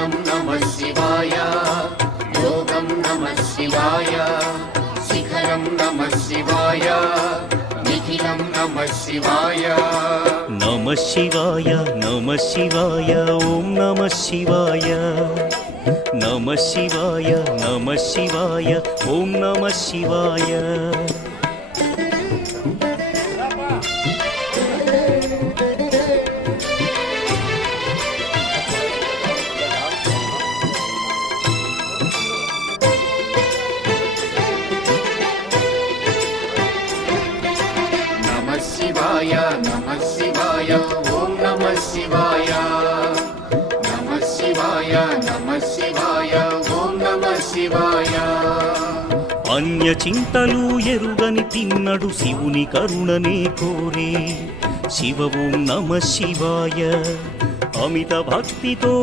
ध्यानं नमः शिवाय योगं नमः शिवाय शिखरं नमः शिवाय निखिलं नमः शिवाय नमः शिवाय नमः शिवाय ओम नमः शिवाय नमः शिवाय नमः शिवाय ओम नमः शिवाय शिवाय नमः शिवाय ओम नमः शिवाय नमः शिवाय नमः शिवाय ओम नमः शिवाय अन्य చింతలు ఎరుగని తిన్నడు శివుని కరుణనే కోరే శివ ఓం నమః శివాయ అమిత భక్తితో